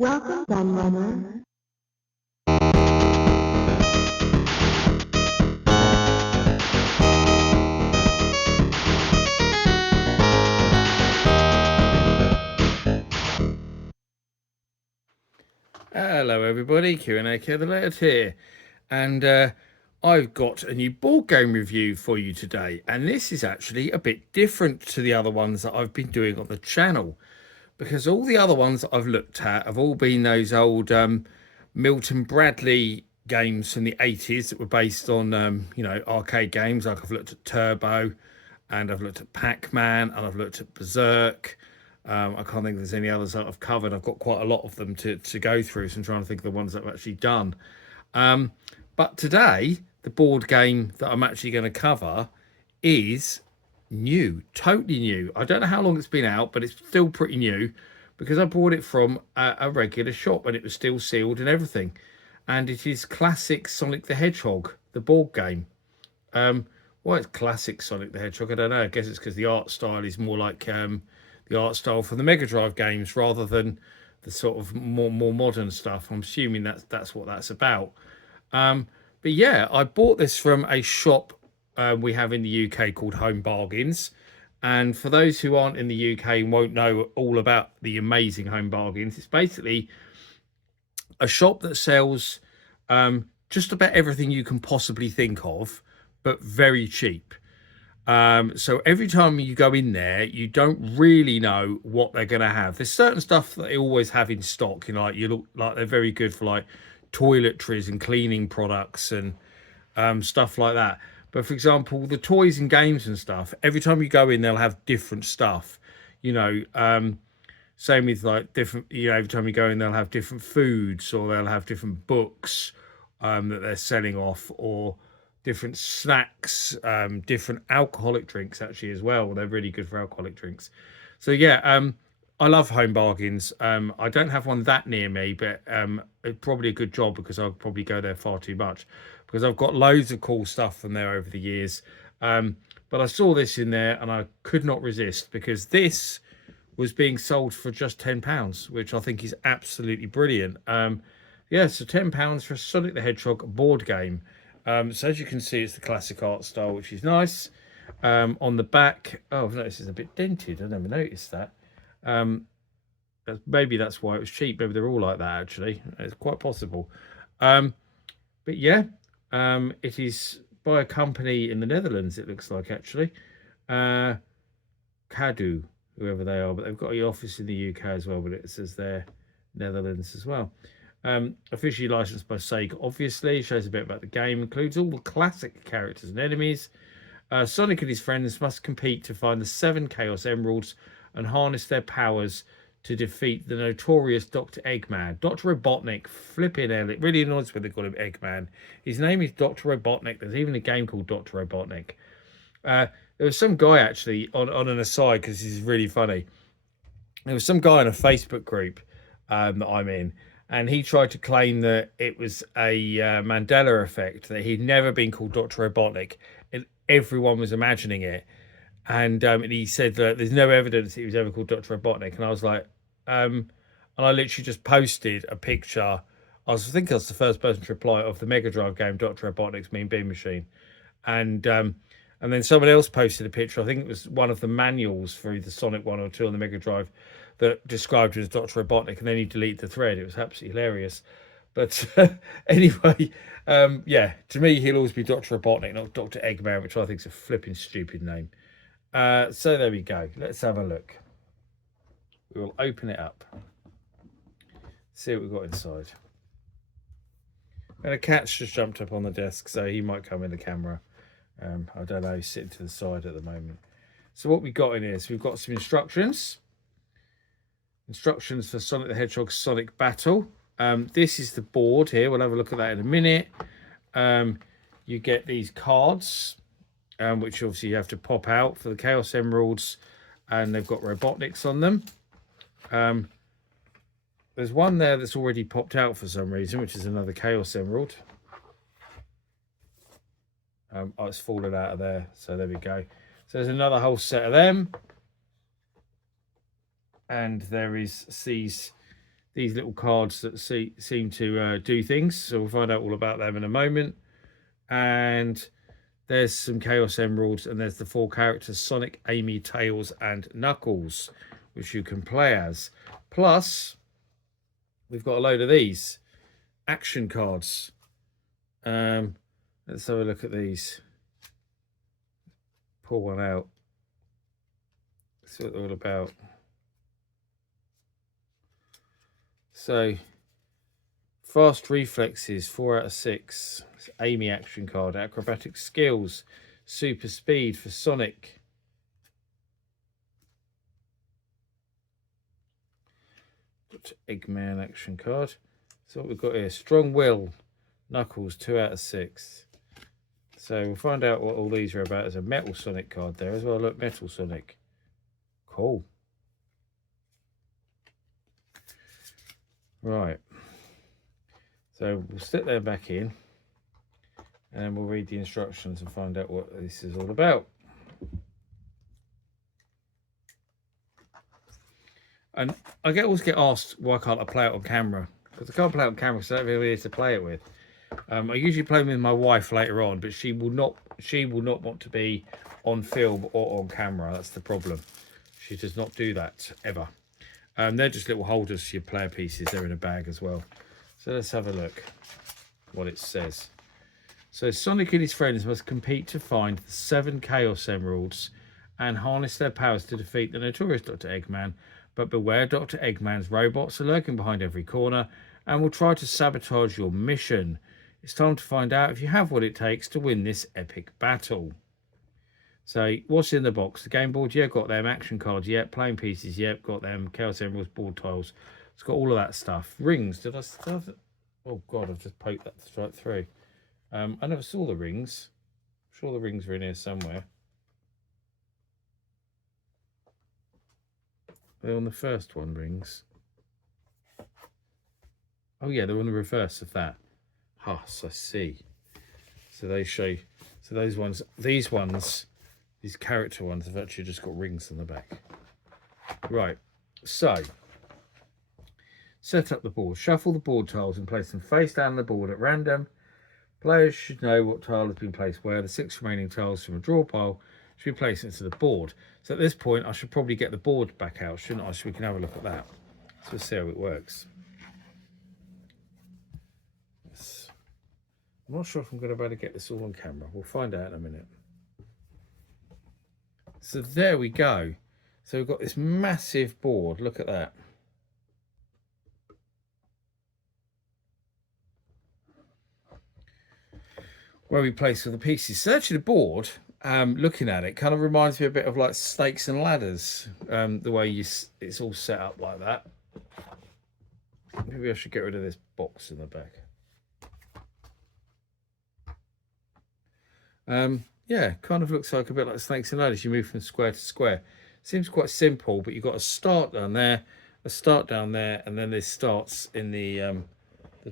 Welcome, Gunrunner. Hello everybody, Q&A the Laird here, and I've got a new board game review for you today, and this is actually a bit different to the other ones that I've been doing on the channel, because all the other ones that I've looked at have all been those old Milton Bradley games from the 80s that were based on arcade games. Like I've looked at Turbo, and I've looked at Pac-Man, and I've looked at Berserk. I can't think there's any others that I've covered. I've got quite a lot of them to go through, so I'm trying to think of the ones that I've actually done. But today, the board game that I'm actually going to cover is new, totally new. I don't know how long it's been out, but it's still pretty new because I bought it from a regular shop and it was still sealed and everything. And it is Classic Sonic the Hedgehog, the board game. Why it's Classic Sonic the Hedgehog, I don't know. I guess it's because the art style is more like the art style from the Mega Drive games rather than the sort of more modern stuff. I'm assuming that's what that's about. But yeah, I bought this from a shop we have in the UK called Home Bargains. And for those who aren't in the UK and won't know all about the amazing Home Bargains, it's basically a shop that sells just about everything you can possibly think of, but very cheap. So every time you go in there, you don't really know what they're going to have. There's certain stuff that they always have in stock. Like you look like they're very good for like toiletries and cleaning products and stuff like that. But for example, the toys and games and stuff, every time you go in, they'll have different stuff. Same with like different. Every time you go in, they'll have different foods or they'll have different books that they're selling off, or different snacks, different alcoholic drinks actually as well. They're really good for alcoholic drinks. So yeah, I love Home Bargains. I don't have one that near me, but it's probably a good job because I'll probably go there far too much because I've got loads of cool stuff from there over the years. But I saw this in there and I could not resist because this was being sold for just £10, which I think is absolutely brilliant. Yeah, so £10 for a Sonic the Hedgehog board game. So as you can see, it's the classic art style, which is nice. On the back, oh, I've noticed it's a bit dented. I never noticed that. Maybe that's why it was cheap. Maybe they're all like that, actually. It's quite possible. But yeah, it is by a company in the Netherlands, it looks like, actually. Cadu, whoever they are. But they've got an office in the UK as well, but it says they're Netherlands as well. Officially licensed by Sega, obviously. Shows a bit about the game. Includes all the classic characters and enemies. Sonic and his friends must compete to find the 7 Chaos Emeralds and harness their powers to defeat the notorious Dr. Eggman. Dr. Robotnik, flipping hell, it really annoys me they call him Eggman. His name is Dr. Robotnik. There's even a game called Dr. Robotnik. There was some guy actually, on an aside, because this is really funny. There was some guy in a Facebook group that I'm in, and he tried to claim that it was a Mandela effect, that he'd never been called Dr. Robotnik, and everyone was imagining it. And he said that there's no evidence he was ever called Dr. Robotnik. And I was like, and I literally just posted a picture. I think I was the first person to reply, of the Mega Drive game Dr. Robotnik's Mean Bean Machine. And then someone else posted a picture. I think it was one of the manuals for either Sonic 1 or 2 on the Mega Drive that described it as Dr. Robotnik, and then he deleted the thread. It was absolutely hilarious. But anyway, yeah, to me, he'll always be Dr. Robotnik, not Dr. Eggman, which I think is a flipping stupid name. So there we go. Let's have a look. We will open it up. See what we've got inside. And a cat's just jumped up on the desk, so he might come in the camera. I don't know, he's sitting to the side at the moment. So what we got in here, so we've got some instructions. Instructions for Sonic the Hedgehog Sonic Battle. This is the board here. We'll have a look at that in a minute. You get these cards, which obviously you have to pop out for the Chaos Emeralds, and they've got Robotniks on them. There's one there that's already popped out for some reason, which is another Chaos Emerald. Oh, it's fallen out of there, so there we go. So there's another whole set of them. And there is these these little cards that seem to do things. So we'll find out all about them in a moment. And there's some Chaos Emeralds, and there's the 4 characters, Sonic, Amy, Tails, and Knuckles, which you can play as. Plus, we've got a load of these action cards. Let's have a look at these. Pull one out. See what they're all about. So, fast reflexes, 4 out of 6. It's Amy action card. Acrobatic skills, super speed for Sonic. Eggman action card. So what we've got here, strong will, Knuckles, 2 out of 6. So we'll find out what all these are about. There's a Metal Sonic card there as well. Look, Metal Sonic. Cool. Right. So we'll stick them back in, and then we'll read the instructions and find out what this is all about. And I always get asked why can't I play it on camera? Because I can't play it on camera, so I don't have anybody to play it with. I usually play with my wife later on, but she will not want to be on film or on camera. That's the problem. She does not do that ever. They're just little holders for your player pieces. They're in a bag as well. So let's have a look what it says. So Sonic and his friends must compete to find the 7 Chaos Emeralds and harness their powers to defeat the notorious Dr. Eggman. But beware, Dr. Eggman's robots are lurking behind every corner and will try to sabotage your mission. It's time to find out if you have what it takes to win this epic battle. So, what's in the box? The game board, yeah, got them. Action cards, yeah. Playing pieces, yeah, got them. Chaos Emeralds, board tiles. It's got all of that stuff. Rings, did I still have it? Oh, God, I've just poked that straight through. I never saw the rings. I'm sure the rings are in here somewhere. They're on the first one, rings. Oh, yeah, they're on the reverse of that. Yes, I see. So they show, so those ones, these character ones have actually just got rings on the back. Right, so set up the board. Shuffle the board tiles and place them face down the board at random. Players should know what tile has been placed where. The 6 remaining tiles from a draw pile should be placed into the board. So at this point, I should probably get the board back out, shouldn't I? So we can have a look at that. So let's see how it works. I'm not sure if I'm going to be able to get this all on camera. We'll find out in a minute. So there we go. So we've got this massive board. Look at that. Where we place all the pieces. So actually the board, looking at it, kind of reminds me a bit of like Snakes and Ladders. The way it's all set up like that. Maybe I should get rid of this box in the back. Yeah, kind of looks like a bit like Snakes and Ladders. You move from square to square. Seems quite simple, but you've got a start down there, and then this starts in the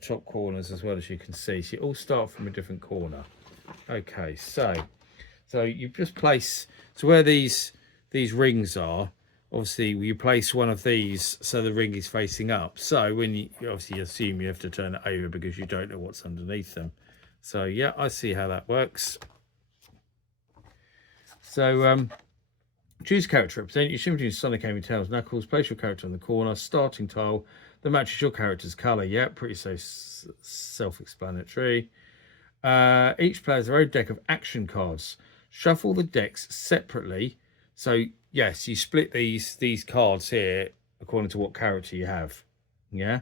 top corners as well, as you can see. So you all start from a different corner. Okay, so you just place, so where these rings are, obviously you place one of these so the ring is facing up. So when you obviously assume you have to turn it over because you don't know what's underneath them. So yeah, I see how that works. So choose character represent. You should choose Sonic, Amy, Tails, Knuckles. Place your character on the corner. Starting tile that matches your character's colour. Yeah, pretty so self-explanatory. Each player has their own deck of action cards. Shuffle the decks separately. So yes, you split these cards here according to what character you have. Yeah.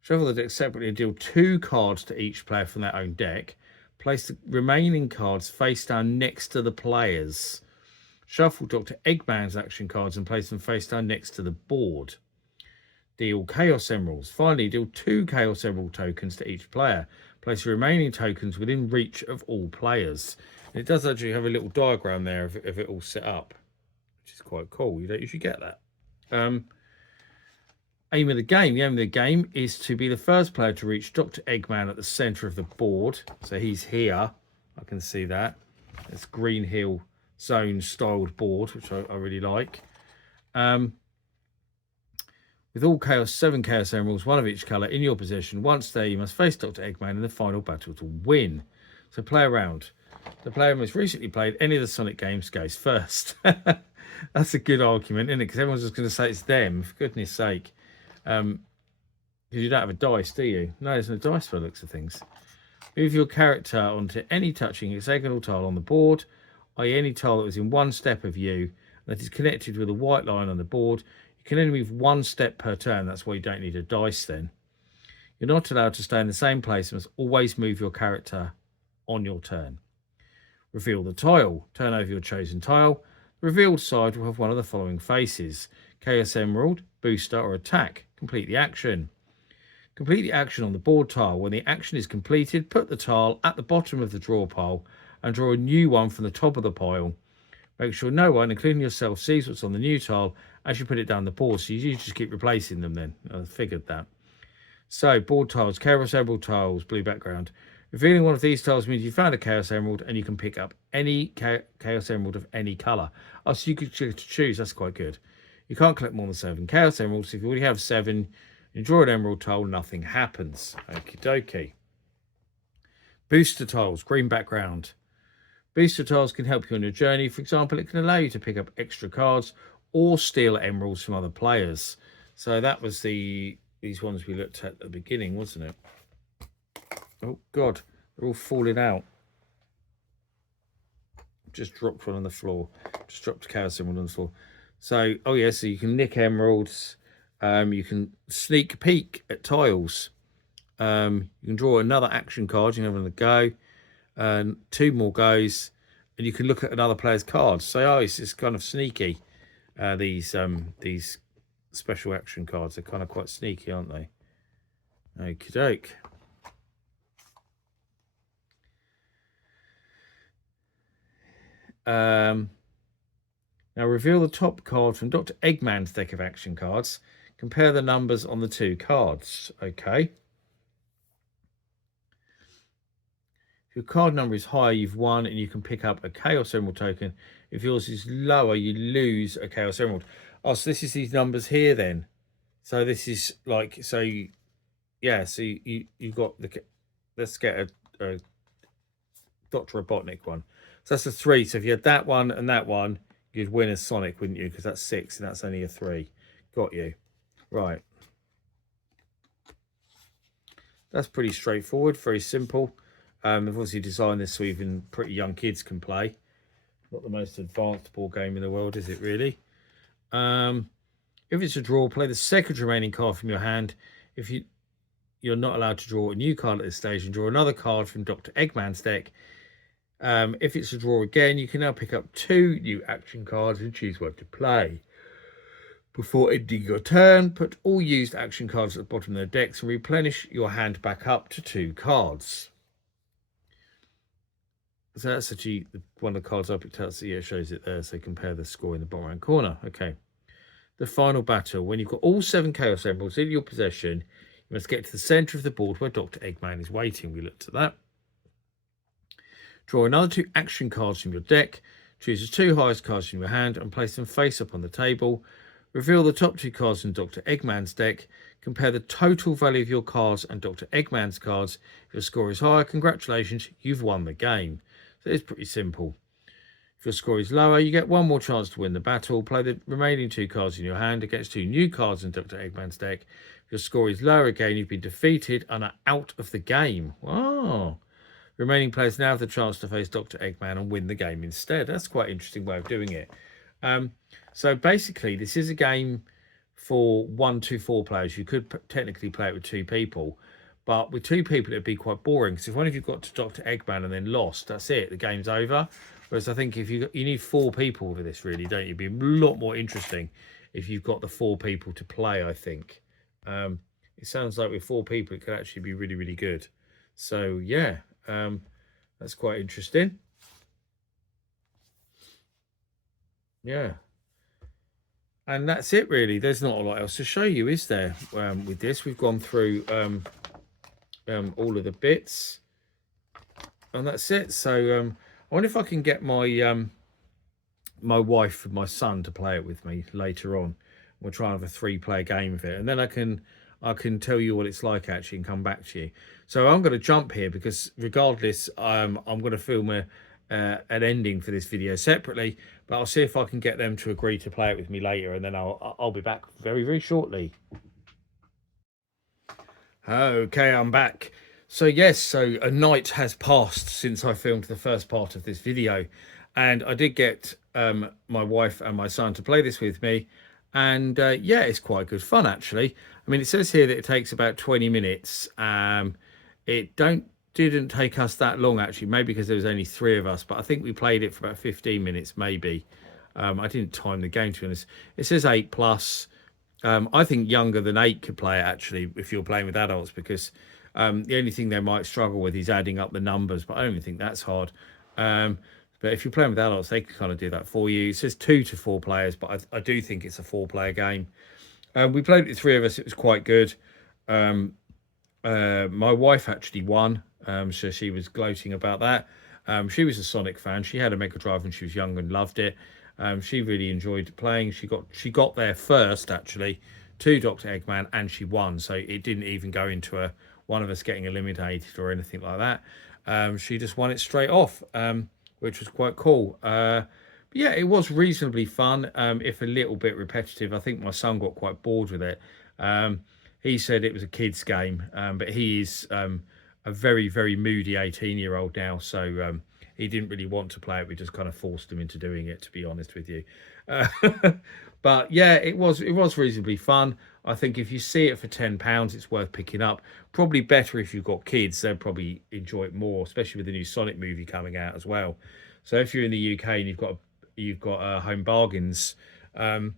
Shuffle the deck separately and deal 2 cards to each player from their own deck. Place the remaining cards face down next to the players. Shuffle Dr. Eggman's action cards and place them face down next to the board. Deal Chaos Emeralds. Finally, deal 2 Chaos Emerald tokens to each player. Place the remaining tokens within reach of all players. And it does actually have a little diagram there of it all set up, which is quite cool. You don't usually get that. Aim of the game. The aim of the game is to be the first player to reach Dr. Eggman at the centre of the board. So he's here. I can see that. It's Green Hill Zone styled board, which I really like. With all 7 Chaos Emeralds, one of each colour, in your possession. Once there, you must face Dr. Eggman in the final battle to win. So play around. The player most recently played any of the Sonic games goes first. That's a good argument, isn't it? Because everyone's just going to say it's them, for goodness sake. Because you don't have a dice, do you? No, there's no dice by the looks of things. Move your character onto any touching hexagonal tile on the board, i.e. any tile that was in one step of you and that is connected with a white line on the board. You can only move one step per turn. That's why you don't need a dice then. You're not allowed to stay in the same place and must always move your character on your turn. Reveal the tile. Turn over your chosen tile. The revealed side will have one of the following faces: Chaos Emerald, Booster, or Attack. Complete the action. Complete the action on the board tile. When the action is completed, put the tile at the bottom of the draw pile and draw a new one from the top of the pile. Make sure no one, including yourself, sees what's on the new tile as you put it down the board. So you just keep replacing them then. I figured that. So, board tiles, Chaos Emerald tiles, blue background. Revealing one of these tiles means you found a Chaos Emerald and you can pick up any Chaos Emerald of any colour. Oh, so you could choose. That's quite good. You can't collect more than 7 Chaos Emeralds. If you already have 7, you draw an Emerald tile, nothing happens. Okie dokie. Booster tiles, green background. Booster tiles can help you on your journey. For example, it can allow you to pick up extra cards or steal emeralds from other players. So that was these ones we looked at the beginning, wasn't it? Oh, God. They're all falling out. Just dropped one on the floor. Just dropped a Chaos Emerald on the floor. So, oh, yeah, so you can nick emeralds. You can sneak peek at tiles. You can draw another action card. You can have another go. 2 more goes. And you can look at another player's cards. So, oh, it's kind of sneaky. These special action cards are kind of quite sneaky, aren't they? Okie doke. Now reveal the top card from Dr. Eggman's deck of action cards. Compare the numbers on the 2 cards. Okay. If your card number is higher, you've won, and you can pick up a Chaos Emerald token. If yours is lower, you lose a Chaos Emerald. Oh, so this is these numbers here then. So this is like, so yeah, so you got the, let's get a Dr. Robotnik one. So that's a 3. So if you had that one and that one, you'd win as Sonic, wouldn't you? Because that's 6 and that's only a 3. Got you. Right. That's pretty straightforward, very simple. They've obviously designed this so even pretty young kids can play. Not the most advanced board game in the world, is it really? If it's a draw, play the second remaining card from your hand. If you're not allowed to draw a new card at this stage, and draw another card from Dr. Eggman's deck. If it's a draw again, you can now pick up 2 new action cards and choose what to play. Before ending your turn, put all used action cards at the bottom of their decks and replenish your hand back up to 2 cards. So that's actually one of the cards I picked out. So yeah, it shows it there. So compare the score in the bottom right corner. Okay. The final battle. When you've got all 7 Chaos Emeralds in your possession, you must get to the centre of the board where Dr. Eggman is waiting. We looked at that. Draw another 2 action cards from your deck. Choose the 2 highest cards from your hand and place them face up on the table. Reveal the top 2 cards from Dr. Eggman's deck. Compare the total value of your cards and Dr. Eggman's cards. If your score is higher, congratulations, you've won the game. So it's pretty simple. If your score is lower, you get 1 more chance to win the battle. Play the remaining 2 cards in your hand against 2 new cards in Dr. Eggman's deck. If your score is lower again, you've been defeated and are out of the game. Wow. Remaining players now have the chance to face Dr. Eggman and win the game instead. That's quite an interesting way of doing it. So basically, this is a game for 1 to 4 players. You could technically play it with 2 people. But with 2 people, it'd be quite boring. Because if one of you got to Dr. Eggman and then lost, that's it. The game's over. Whereas I think if you need 4 people for this, really, don't you? It'd be a lot more interesting if you've got the 4 people to play, I think. It sounds like with 4 people, it could actually be really, really good. So, yeah, that's quite interesting. Yeah. And that's it, really. There's not a lot else to show you, is there, with this? We've gone through all of the bits. And that's it. So I wonder if I can get my my wife and my son to play it with me later on. We'll try and have a 3-player game of it, and then I can tell you what it's like actually and come back to you. So I'm going to jump here because regardless, I'm going to film an ending for this video separately, but I'll see if I can get them to agree to play it with me later, and then I'll be back very, very shortly. Okay, I'm back. So yes, so a night has passed since I filmed the first part of this video, and I did get my wife and my son to play this with me, and yeah, it's quite good fun actually. I mean, it says here that it takes about 20 minutes. It didn't take us that long actually, maybe because there was only 3 of us, but I think we played it for about 15 minutes maybe. I didn't time the game, to be honest. It says 8 plus. I think younger than 8 could play it actually if you're playing with adults, because the only thing they might struggle with is adding up the numbers, but I don't even think that's hard. But if you're playing with adults, they can kind of do that for you. It says 2 to 4 players, but I do think it's a 4-player game. We played with 3 of us. It was quite good. My wife actually won, so she was gloating about that. She was a Sonic fan. She had a Mega Drive when she was young and loved it. She really enjoyed playing. She got there first actually to Dr. Eggman, and she won. So it didn't even go into one of us getting eliminated or anything like that. She just won it straight off, which was quite cool. But yeah, it was reasonably fun, if a little bit repetitive. I think my son got quite bored with it. He said it was a kid's game, but he is a very, very moody 18-year-old now, so he didn't really want to play it. We just kind of forced him into doing it, to be honest with you. But yeah, it was reasonably fun. I think if you see it for £10, it's worth picking up. Probably better if you've got kids; they'll probably enjoy it more, especially with the new Sonic movie coming out as well. So if you're in the UK and you've got Home Bargains near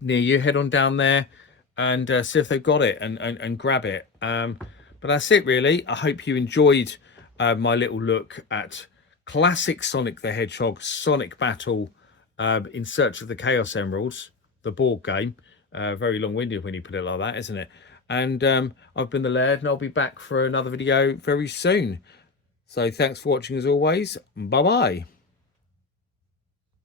you, head on down there and see if they've got it and grab it. But that's it really. I hope you enjoyed my little look at Classic Sonic the Hedgehog Sonic Battle in Search of the Chaos Emeralds, the board game. Very long-winded when you put it like that, isn't it? And I've been the Laird, and I'll be back for another video very soon. So thanks for watching as always. Bye-bye.